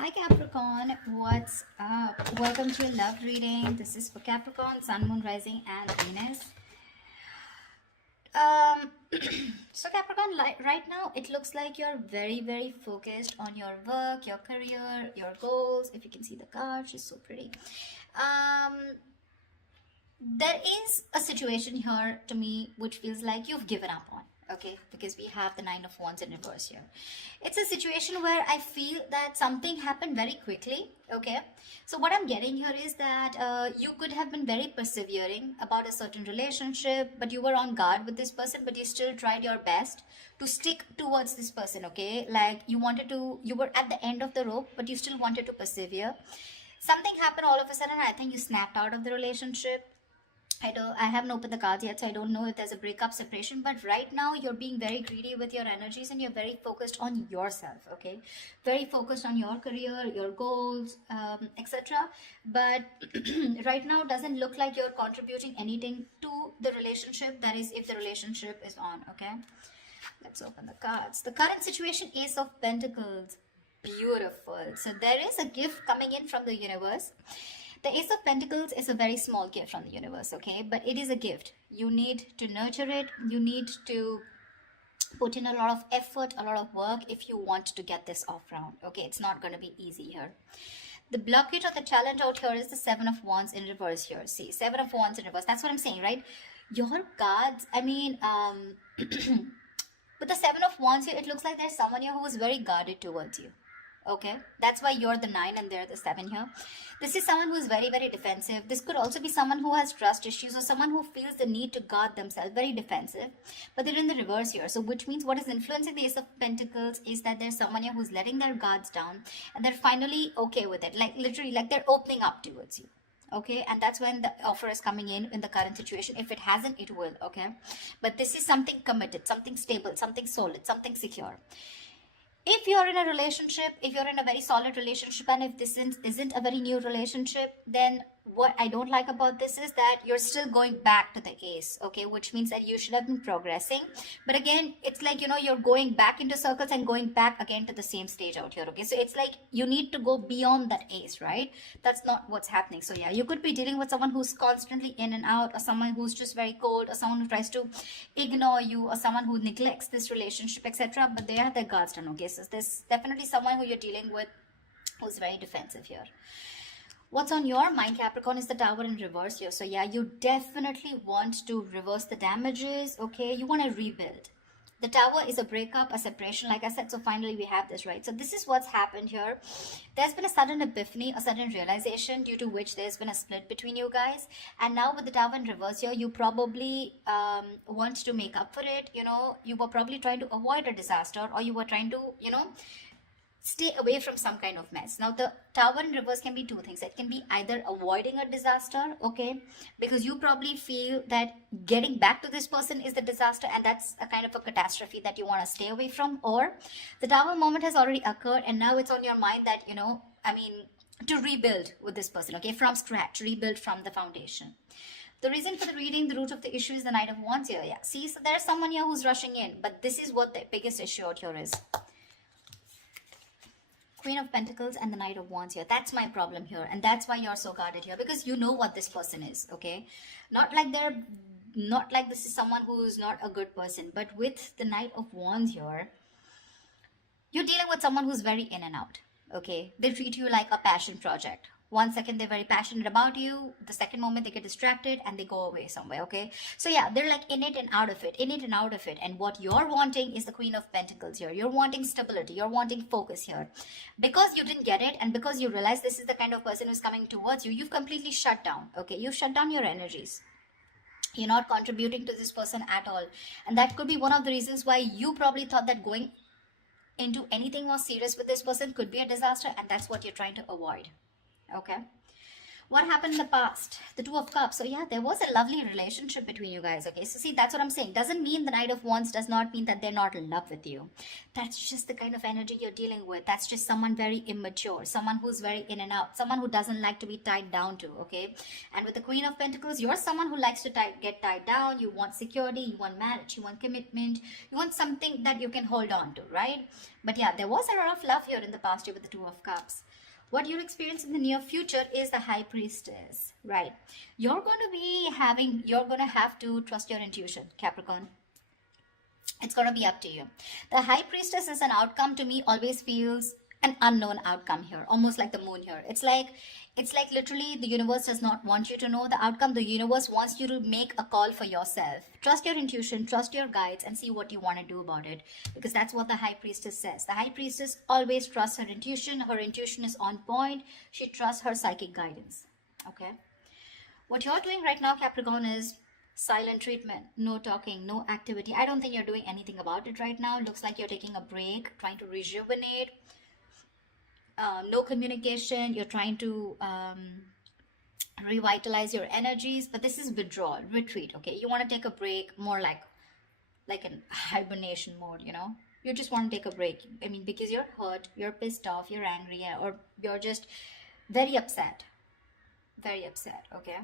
Hi Capricorn, what's up? Welcome to your love reading. This is for Capricorn, Sun, Moon, Rising, and Venus. Um, so Capricorn, right now, it looks like you're very focused on your work, your career, your goals. If you can see the card, she's so pretty. Um, there is a situation here to me which feels like you've given up on, okay, because we have the Nine of Wands in reverse here. It's a situation where I feel that something happened very quickly, okay. So what I'm getting here is that you could have been very persevering about a certain relationship, but you were on guard with this person, but you still tried your best to stick towards this person, okay. Like you were at the end of the rope, but you still wanted to persevere. Something happened all of a sudden. I think you snapped out of the relationship. I haven't opened the cards yet, so I don't know if there's a breakup, separation, but right now you're being very greedy with your energies and you're very focused on yourself, okay? Very focused on your career, your goals, etc. But right now doesn't look like you're contributing anything to the relationship. That is, if the relationship is on, okay? Let's open the cards. The current situation, Ace of Pentacles. Beautiful. So there is a gift coming in from the universe. The Ace of Pentacles is a very small gift from the universe, okay? But it is a gift. You need to nurture it. You need to put in a lot of effort, a lot of work if you want to get this off round, okay? It's not going to be easy here. The blockage or the challenge out here is the Seven of Wands in reverse here. See, Seven of Wands in reverse. That's what I'm saying, right? Your cards, I mean, with the Seven of Wands here, it looks like there's someone here who is very guarded towards you. Okay, that's why you're the 9 and they're the 7 here. This is someone who is very defensive. This could also be someone who has trust issues or someone who feels the need to guard themselves, very defensive, but they're in the reverse here. So which means what is influencing the Ace of Pentacles is that there's someone here who's letting their guards down and they're finally okay with it, like literally, like they're opening up towards you. Okay, and that's when the offer is coming in the current situation. If it hasn't, it will, okay? But this is something committed, something stable, something solid, something secure. If you're in a relationship, if you're in a very solid relationship, and if this isn't a very new relationship, then what I don't like about this is that you're still going back to the Ace, okay, which means that you should have been progressing. But again, it's like, you know, you're going back into circles and going back again to the same stage out here, okay? So it's like you need to go beyond that Ace, right? That's not what's happening. So yeah, you could be dealing with someone who's constantly in and out, or someone who's just very cold, or someone who tries to ignore you, or someone who neglects this relationship, etc. But they have their guards down, okay? So there's definitely someone who you're dealing with who's very defensive here. What's on your mind, Capricorn, is the Tower in reverse here. So yeah, you definitely want to reverse the damages, okay? You want to rebuild. The Tower is a breakup, a separation, like I said. So finally we have this, right? So this is what's happened here. There's been a sudden epiphany, a sudden realization, due to which there's been a split between you guys. And now with the Tower in reverse here, you probably want to make up for it. You know, you were probably trying to avoid a disaster, or you were trying to, you know, stay away from some kind of mess. Now the Tower in reverse can be two things. It can be either avoiding a disaster, okay, because you probably feel that getting back to this person is the disaster and that's a kind of a catastrophe that you want to stay away from, or the Tower moment has already occurred and now it's on your mind that, you know, I mean, to rebuild with this person, okay, from scratch, rebuild from the foundation. The reason for the reading, the root of the issue is the Knight of Wands here. Yeah, see, so there's someone here who's rushing in, but this is what the biggest issue out here is. Queen of Pentacles and the Knight of Wands here. That's my problem here. And that's why you're so guarded here. Because you know what this person is, okay? Not like this is someone who's not a good person. But with the Knight of Wands here, you're dealing with someone who's very in and out, okay? They treat you like a passion project. 1 second they're very passionate about you, the second moment they get distracted and they go away somewhere, okay? So yeah, they're like in it and out of it, in it and out of it. And what you're wanting is the Queen of Pentacles here. You're wanting stability, you're wanting focus here. Because you didn't get it and because you realize this is the kind of person who's coming towards you, you've completely shut down, okay? You've shut down your energies. You're not contributing to this person at all. And that could be one of the reasons why you probably thought that going into anything more serious with this person could be a disaster, and that's what you're trying to avoid. Okay, What happened in the past? The Two of Cups. So yeah, there was a lovely relationship between you guys. Okay, so see, that's what I'm saying. Doesn't mean the Knight of Wands does not mean that they're not in love with you. That's just the kind of energy you're dealing with. That's just someone very immature, someone who's very in and out, someone who doesn't like to be tied down to. Okay, and with the Queen of Pentacles, you're someone who likes to get tied down. You want security, you want marriage, you want commitment, you want something that you can hold on to, right? But yeah, there was a lot of love here in the past year with the Two of Cups. What you'll experience in the near future is the High Priestess, right? You're going to have to trust your intuition, Capricorn. It's going to be up to you. The High Priestess is an outcome, to me always feels an unknown outcome here, almost like the moon here. It's like literally the universe does not want you to know the outcome. The universe wants you to make a call for yourself. Trust your intuition, trust your guides, and see what you want to do about it, because that's what the High Priestess says. The High Priestess always trusts her intuition. Her intuition is on point. She trusts her psychic guidance. Okay, what you're doing right now, Capricorn, is silent treatment. No talking, no activity. I don't think you're doing anything about it right now. It looks like you're taking a break, trying to rejuvenate. No communication. You're trying to revitalize your energies, but this is withdrawal, retreat. Okay, you want to take a break, more like an hibernation mode, you know. You just want to take a break. I mean, because you're hurt, you're pissed off, you're angry, or you're just very upset. Okay.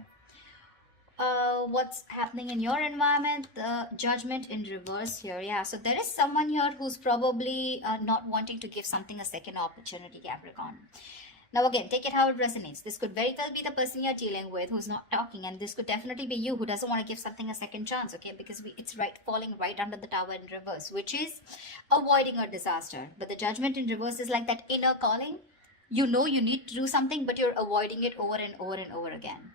What's happening in your environment? The Judgment in reverse here. Yeah, so there is someone here who's probably not wanting to give something a second opportunity, Capricorn. Now again, take it how it resonates. This could very well be the person you're dealing with who's not talking, and this could definitely be you who doesn't want to give something a second chance, okay? Because it's falling right under the Tower in reverse, which is avoiding a disaster. But the Judgment in reverse is like that inner calling. You know you need to do something, but you're avoiding it over and over and over again.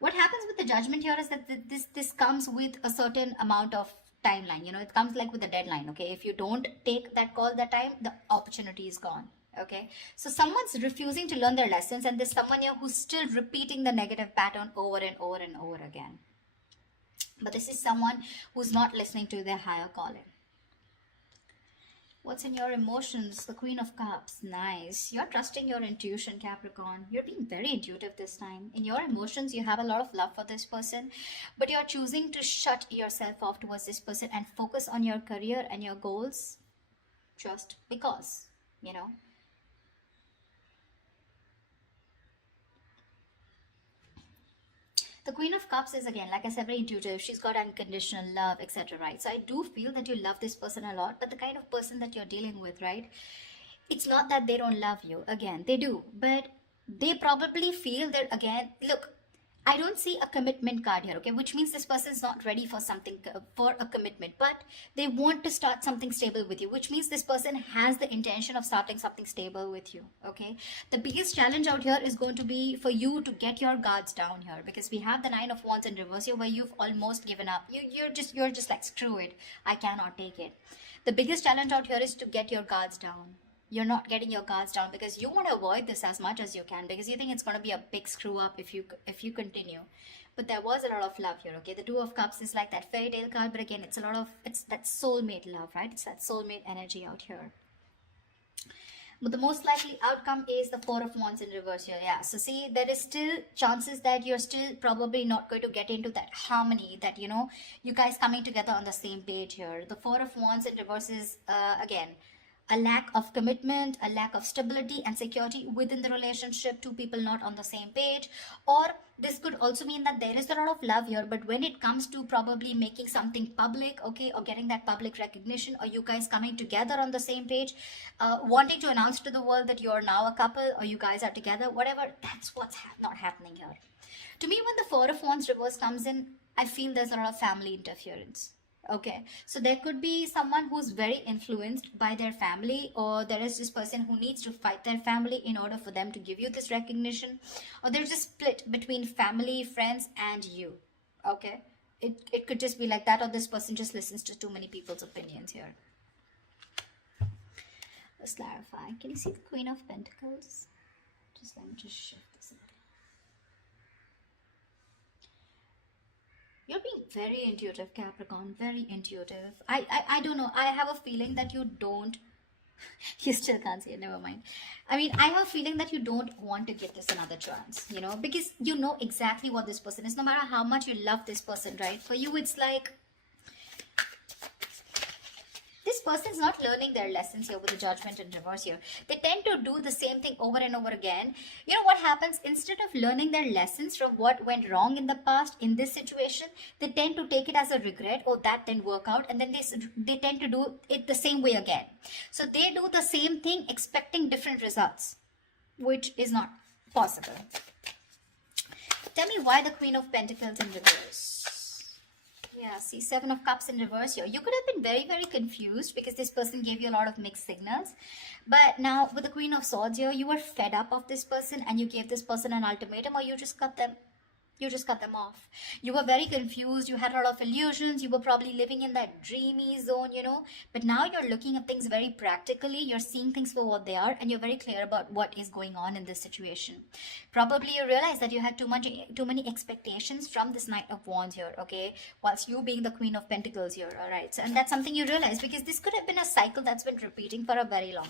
What happens with the Judgment here is that this comes with a certain amount of timeline. You know, it comes like with a deadline, okay? If you don't take that call that time, the opportunity is gone, okay? So someone's refusing to learn their lessons, and there's someone here who's still repeating the negative pattern over and over and over again. But this is someone who's not listening to their higher calling. What's in your emotions? The Queen of Cups. Nice. You're trusting your intuition, Capricorn. You're being very intuitive this time. In your emotions, you have a lot of love for this person, but you're choosing to shut yourself off towards this person and focus on your career and your goals just because, you know. The Queen of Cups is, again, like I said, very intuitive. She's got unconditional love, etc., right? So I do feel that you love this person a lot, but the kind of person that you're dealing with, right? It's not that they don't love you. Again, they do, but they probably feel that, again, look, I don't see a commitment card here, okay? Which means this person is not ready for something, for a commitment, but they want to start something stable with you, which means this person has the intention of starting something stable with you, okay? The biggest challenge out here is going to be for you to get your guards down here, because we have the Nine of Wands in reverse here, where you've almost given up. You're just like, screw it, I cannot take it. The biggest challenge out here is to get your guards down. You're not getting your guards down because you want to avoid this as much as you can, because you think it's going to be a big screw up if you continue. But there was a lot of love here, okay? The Two of Cups is like that fairy tale card, but again, it's that soulmate love, right? It's that soulmate energy out here. But the most likely outcome is the Four of Wands in reverse here. Yeah, so see, there is still chances that you're still probably not going to get into that harmony, that, you know, you guys coming together on the same page here. The Four of Wands in reverse is, again, a lack of commitment, a lack of stability and security within the relationship, two people not on the same page. Or this could also mean that there is a lot of love here, but when it comes to probably making something public, okay, or getting that public recognition, or you guys coming together on the same page, wanting to announce to the world that you're now a couple, or you guys are together, whatever, that's what's not happening here. To me, when the Four of Wands reverse comes in, I feel there's a lot of family interference. Okay, so there could be someone who's very influenced by their family, or there is this person who needs to fight their family in order for them to give you this recognition, or there's a split between family, friends, and you. Okay, it could just be like that, or this person just listens to too many people's opinions here. Let's clarify. Can you see the Queen of Pentacles? Let me just shift this a bit. You're being very intuitive, Capricorn, very intuitive. I don't know. I have a feeling that you don't You still can't see it, never mind. I mean, I have a feeling that you don't want to give this another chance, you know, because you know exactly what this person is. No matter how much you love this person, right? For you, it's like this person's not learning their lessons here with the judgment in reverse here. They tend to do the same thing over and over again. You know what happens? Instead of learning their lessons from what went wrong in the past in this situation, they tend to take it as a regret. Oh, that didn't work out. And then they tend to do it the same way again. So they do the same thing expecting different results, which is not possible. Tell me why the Queen of Pentacles in reverse. Yeah, see, Seven of Cups in reverse here. You could have been very, very confused because this person gave you a lot of mixed signals. But now with the Queen of Swords here, you were fed up of this person and you gave this person an ultimatum, or you just cut them. You just cut them off. You were very confused. You had a lot of illusions. You were probably living in that dreamy zone, you know. But now you're looking at things very practically. You're seeing things for what they are. And you're very clear about what is going on in this situation. Probably you realize that you had too many expectations from this Knight of Wands here, okay? Whilst you being the Queen of Pentacles here, all right? So, and that's something you realize because this could have been a cycle that's been repeating for a very long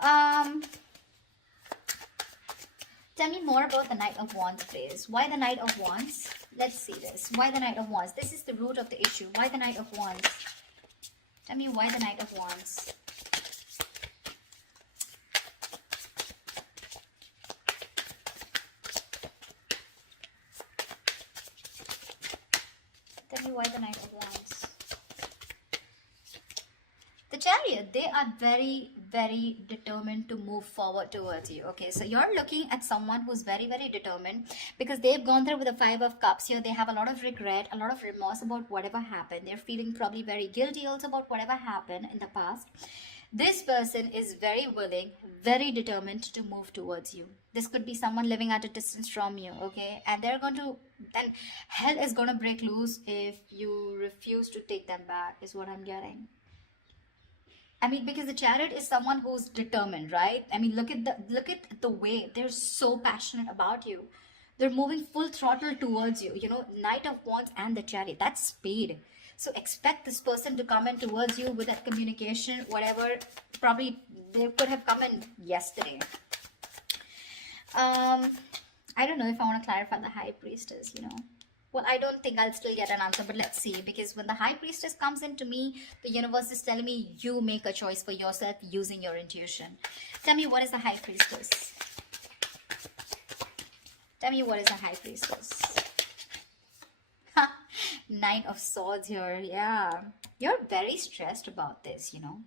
time. Tell me more about the Knight of Wands, please. Why the Knight of Wands? Let's see this. Why the Knight of Wands? This is the root of the issue. Why the Knight of Wands? Tell me why the Knight of Wands. Tell me why the Knight of Wands. The Chariot, they are very, very determined to move forward towards you. Okay, so you're looking at someone who's very, very determined because they've gone through with the Five of Cups here. They have a lot of regret, a lot of remorse about whatever happened. They're feeling probably very guilty also about whatever happened in the past. This person is very willing, very determined to move towards you. This could be someone living at a distance from you, okay? And they're going to, and hell is going to break loose if you refuse to take them back, is what I'm getting. I mean, because the Chariot is someone who's determined, right? I mean, look at the way they're so passionate about you. They're moving full throttle towards you. You know, Knight of Wands and the Chariot, that's speed. So expect this person to come in towards you with that communication, whatever. Probably they could have come in yesterday. I don't know if I want to clarify the High Priestess, you know. Well, I don't think I'll still get an answer, but let's see. Because when the High Priestess comes into me, the universe is telling me you make a choice for yourself using your intuition. Tell me, what is the High Priestess? Tell me, what is the High Priestess? Knight of Swords here. Yeah. You're very stressed about this, you know.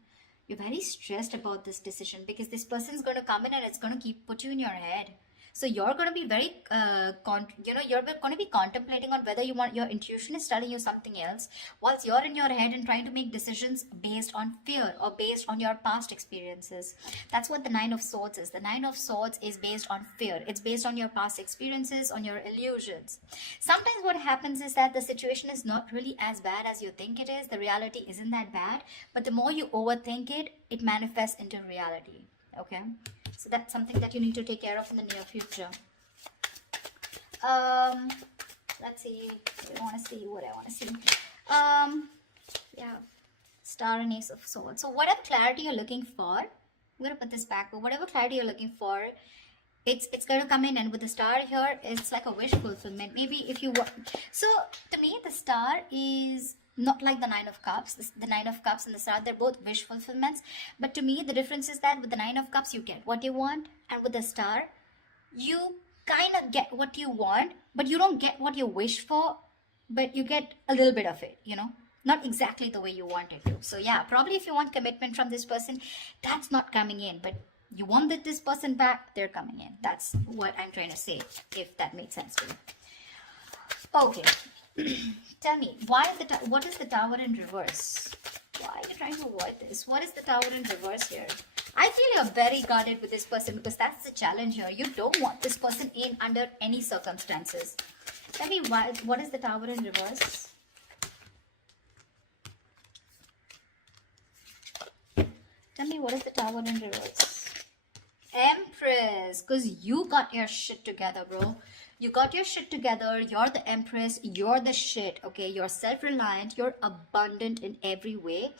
You're very stressed about this decision because this person's going to come in and it's going to put you in your head. So you're going to be very, you're going to be contemplating on whether you want, your intuition is telling you something else, whilst you're in your head and trying to make decisions based on fear or based on your past experiences. That's what the Nine of Swords is. The Nine of Swords is based on fear. It's based on your past experiences, on your illusions. Sometimes what happens is that the situation is not really as bad as you think it is. The reality isn't that bad, but the more you overthink it, it manifests into reality. Okay? So that's something that you need to take care of in the near future. Let's see. I want to see what I want to see. Yeah. Star and Ace of Swords. So whatever clarity you're looking for, I'm going to put this back, but whatever clarity you're looking for, it's going to come in. And with the star here, it's like a wish fulfillment. Maybe if you want. So to me, the star is not like the Nine of Cups. The Nine of Cups and the Star, they're both wish fulfillments. But to me, the difference is that with the Nine of Cups, you get what you want. And with the Star, you kind of get what you want, but you don't get what you wish for, but you get a little bit of it, you know. Not exactly the way you want it to. So yeah, probably if you want commitment from this person, that's not coming in. But you want this person back, they're coming in. That's what I'm trying to say, if that makes sense to you. Okay. Tell me, what is the Tower in reverse? Why are you trying to avoid this? What is the Tower in reverse here? I feel you're very guarded with this person because that's the challenge here. You don't want this person in under any circumstances. Tell me, what is the Tower in reverse? Tell me, what is the Tower in reverse? Empress, because you got your shit together, bro. You got your shit together. You're the Empress. You're the shit, okay? You're self-reliant. You're abundant in every way.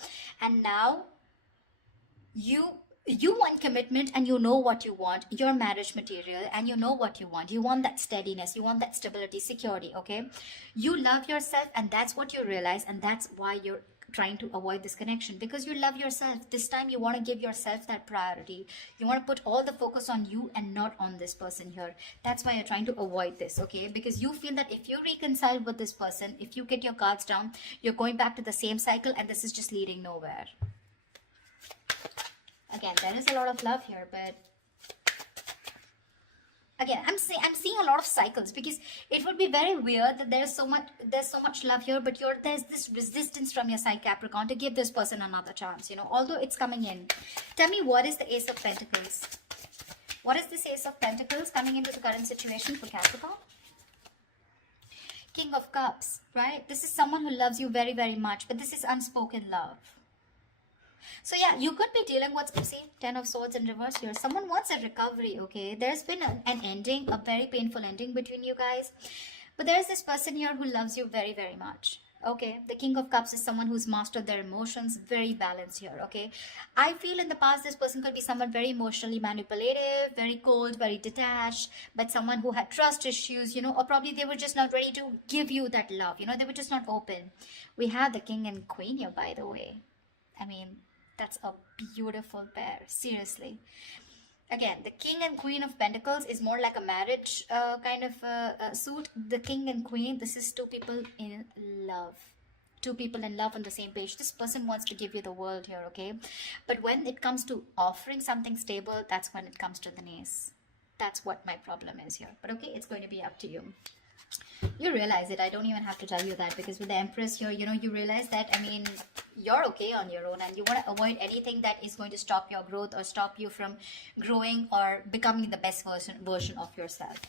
And now, you want commitment, and you know what you want. You're marriage material, and you know what you want. You want that steadiness, you want that stability, security. Okay, you love yourself, and that's what you realize, and that's why you're trying to avoid this connection, because you love yourself. This time you want to give yourself that priority. You want to put all the focus on you and not on this person here. That's why you're trying to avoid this. Okay, because you feel that if you reconcile with this person, if you get your cards down, you're going back to the same cycle, and this is just leading nowhere. Again, there is a lot of love here, but again, I'm seeing a lot of cycles, because it would be very weird that there's so much love here, but there's this resistance from your side, Capricorn, to give this person another chance, you know, although it's coming in. Tell me, what is the Ace of Pentacles? What is this Ace of Pentacles coming into the current situation for Capricorn? King of Cups, right? This is someone who loves you very, very much, but this is unspoken love. So yeah, you could be dealing with, see, Ten of Swords in reverse here. Someone wants a recovery, okay? There's been an ending, a very painful ending between you guys. But there's this person here who loves you very, very much. Okay, the King of Cups is someone who's mastered their emotions, very balanced here, okay? I feel in the past this person could be someone very emotionally manipulative, very cold, very detached, but someone who had trust issues, you know, or probably they were just not ready to give you that love, you know, they were just not open. We have the King and Queen here, by the way. I mean, that's a beautiful pair, seriously. Again, the King and Queen of Pentacles is more like a marriage kind of suit. The King and Queen, this is two people in love. Two people in love on the same page. This person wants to give you the world here, okay? But when it comes to offering something stable, that's when it comes to the knees. That's what my problem is here. But okay, it's going to be up to you. You realize it. I don't even have to tell you that, because with the Empress here, you know, you realize that, I mean, you're okay on your own, and you want to avoid anything that is going to stop your growth or stop you from growing or becoming the best version of yourself.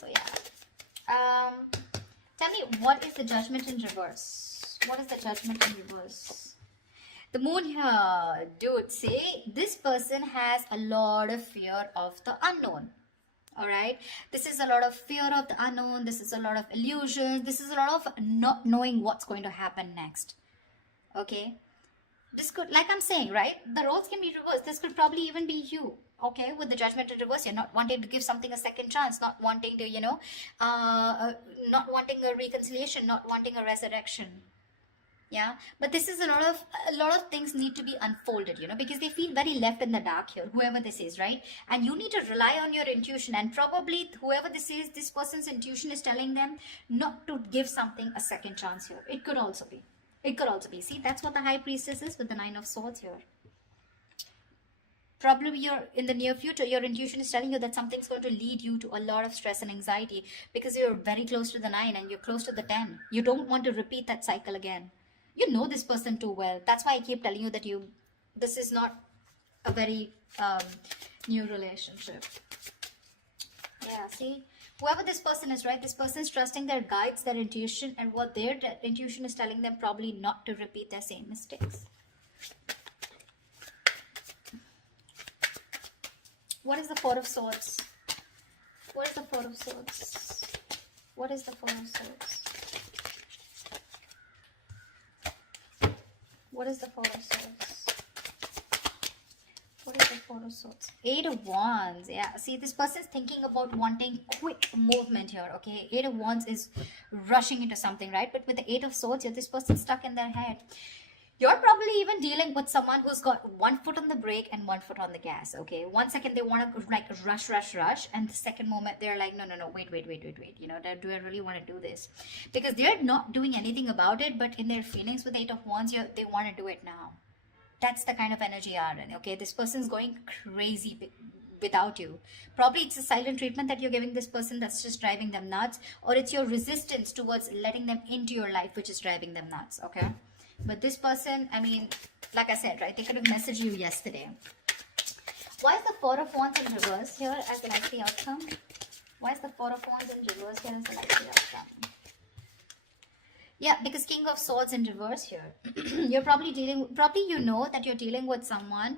So yeah. Tell me, what is the Judgment in reverse? What is the Judgment in reverse? The Moon here, dude, see, this person has a lot of fear of the unknown. All right, this is a lot of fear of the unknown. This is a lot of illusions. This is a lot of not knowing what's going to happen next. Okay, this could, like I'm saying, right, the roles can be reversed. This could probably even be you. Okay, with the Judgment in reverse, you're not wanting to give something a second chance, not wanting to, you know, not wanting a reconciliation, not wanting a resurrection. Yeah, but this is a lot of things need to be unfolded, you know, because they feel very left in the dark here, whoever this is, right? And you need to rely on your intuition, and probably whoever this is, this person's intuition is telling them not to give something a second chance here. It could also be. See, that's what the High Priestess is with the Nine of Swords here. Probably you're in the near future, your intuition is telling you that something's going to lead you to a lot of stress and anxiety, because you're very close to the 9 and you're close to the 10. You don't want to repeat that cycle again. You know this person too well. That's why I keep telling you that this is not a very new relationship. Yeah, see, whoever this person is, right, this person is trusting their guides, their intuition, and what their intuition is telling them, probably not to repeat their same mistakes. What is the Four of Swords? What is the Four of Swords? What is the Four of Swords? What is the Four of Swords? What is the Four of Swords? Eight of Wands. Yeah, see, this person is thinking about wanting quick movement here, okay? Eight of Wands is rushing into something, right? But with the Eight of Swords here, this person's stuck in their head. You're probably even dealing with someone who's got one foot on the brake and one foot on the gas, okay? 1 second they want to like rush, and the second moment they're like, no, wait. You know, do I really want to do this? Because they're not doing anything about it, but in their feelings with Eight of Wands, they want to do it now. That's the kind of energy you are in, okay? This person's going crazy without you. Probably it's a silent treatment that you're giving this person that's just driving them nuts, or it's your resistance towards letting them into your life which is driving them nuts, okay? But this person, I mean, like I said, right, they could have messaged you yesterday. Why is the Four of Wands in reverse here as a likely outcome? Why is the Four of Wands in reverse here as a likely outcome? Yeah, because King of Swords in reverse here. You're probably you know that you're dealing with someone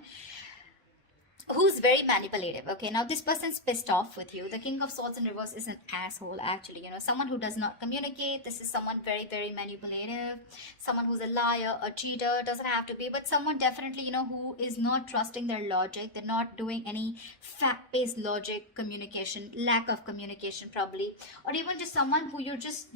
who's very manipulative. Okay, now this person's pissed off with you. The King of Swords in reverse is an asshole, actually. You know, someone who does not communicate. This is someone very, very manipulative, someone who's a liar, a cheater. Doesn't have to be, but someone definitely, you know, who is not trusting their logic. They're not doing any fact-based logic communication, lack of communication probably, or even just someone who you just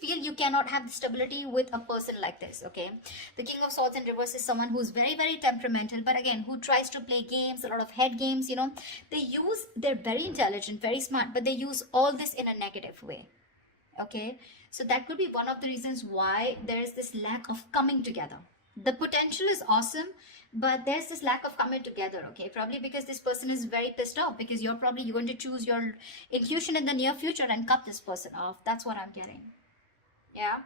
feel you cannot have the stability with a person like this. Okay, the King of Swords in reverse is someone who's very, very temperamental, but again, who tries to play games, a lot of head games. You know, they're very intelligent, very smart, but they use all this in a negative way. Okay, so that could be one of the reasons why there is this lack of coming together. The potential is awesome, but there's this lack of coming together. Okay, probably because this person is very pissed off, because you're going to choose your intuition in the near future and cut this person off. That's what I'm getting. Yeah,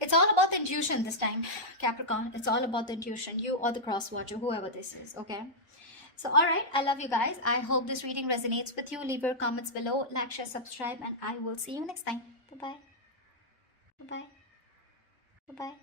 it's all about the intuition this time, Capricorn. It's all about the intuition, you or the cross watcher, whoever this is. Okay, so all right, I love you guys. I hope this reading resonates with you. Leave your comments below, like, share, subscribe, and I will see you next time. Bye bye. Bye bye. Bye bye.